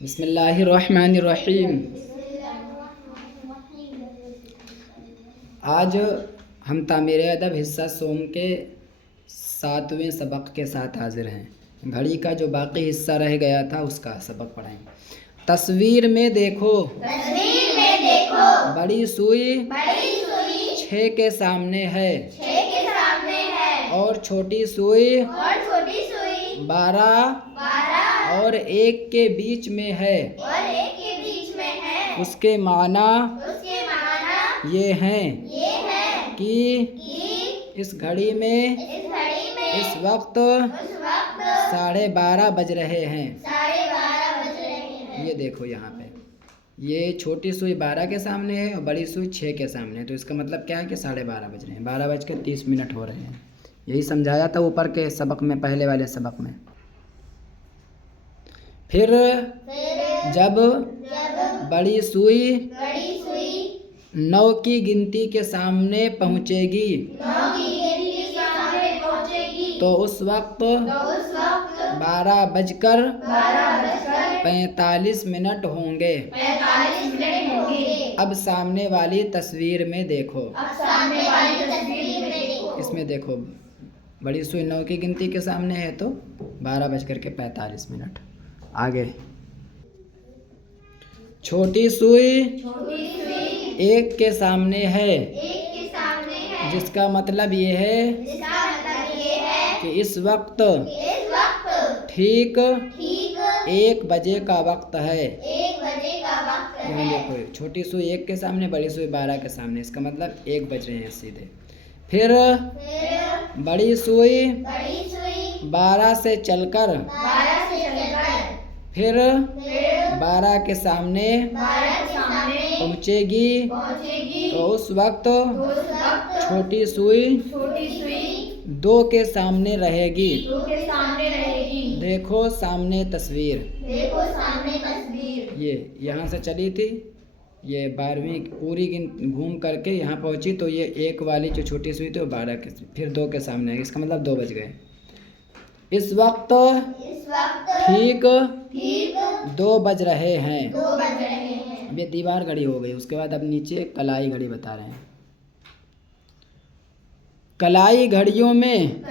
बिस्मिल्लाहिर्रहमानिर्रहीम। आज हम तामीर अदब हिस्सा सोम के 7वें सबक के साथ हाजिर हैं। घड़ी का जो बाकी हिस्सा रह गया था उसका सबक पढ़ाएंगे। तस्वीर में देखो, बड़ी सुई 6 के सामने है और छोटी सुई 12 और 1 के बीच में है। उसके माना ये हैं कि इस घड़ी में इस वक्त 12:30 बज रहे हैं। ये देखो यहाँ पे ये छोटी सुई 12 के सामने है और बड़ी सुई 6 के सामने है, तो इसका मतलब क्या है कि 12:30 बज रहे हैं, 12:30 हो रहे हैं। यही समझाया था ऊपर के सबक में, पहले वाले सबक में। फिर जब बड़ी सुई 9 की गिनती के सामने पहुँचेगी तो उस वक्त 12:45 होंगे। अब सामने वाली तस्वीर में देखो, इसमें देखो बड़ी सुई 9 की गिनती के सामने है तो 12:45। आगे छोटी सुई 1 के सामने है, जिसका मतलब ये है कि इस वक्त ठीक 1 बजे का वक्त है। यहाँ देखो छोटी सुई 1 के सामने, बड़ी सुई 12 के सामने, इसका मतलब 1 बज रहे हैं सीधे। फिर बड़ी सुई 12 से चलकर फिर 12 के सामने पहुँचेगी तो उस वक्त छोटी सुई 2 के सामने रहेगी। देखो सामने तस्वीर, ये यहाँ से चली थी, ये 12वीं पूरी घूम करके यहाँ पहुँची तो ये 1 वाली जो छोटी सुई थी वो 12 के फिर 2 के सामने है, इसका मतलब 2 बज गए। इस वक्त ठीक 2 बज रहे हैं। अब ये दीवार घड़ी हो गई। उसके बाद अब नीचे कलाई घड़ी बता रहे हैं। कलाई घड़ियों में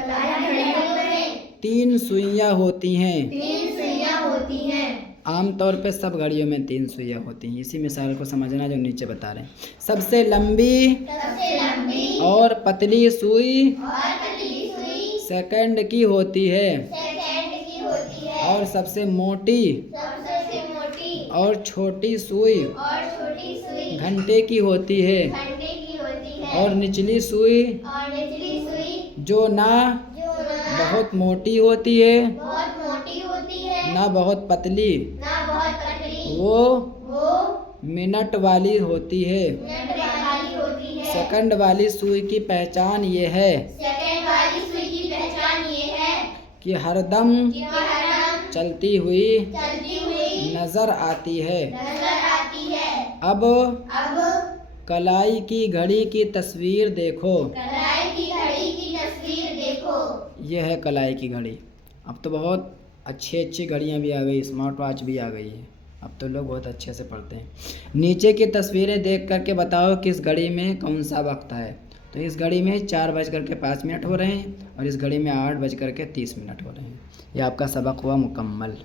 3 सुइयां होती हैं। आमतौर पे सब घड़ियों में 3 सुइयां होती हैं। इसी मिसाल को समझना जो नीचे बता रहे हैं। सबसे लंबी और पतली सुई सेकंड की होती है और सबसे मोटी और छोटी सुई घंटे की होती है और निचली सुई जो ना बहुत मोटी होती है ना बहुत पतली, वो मिनट वाली होती है। सेकंड वाली सुई की पहचान ये है कि हरदम चलती हुई नजर आती है। अब कलाई की घड़ी की तस्वीर देखो। यह है कलाई की घड़ी। अब तो बहुत अच्छी घड़ियाँ भी आ गई, स्मार्ट वॉच भी आ गई है। अब तो लोग बहुत अच्छे से पढ़ते हैं। नीचे की तस्वीरें देख करके बताओ किस घड़ी में कौन सा वक्त है। तो इस घड़ी में 4:05 हो रहे हैं और इस घड़ी में 8:30 हो रहे हैं। ये आपका सबक हुआ मुकम्मल।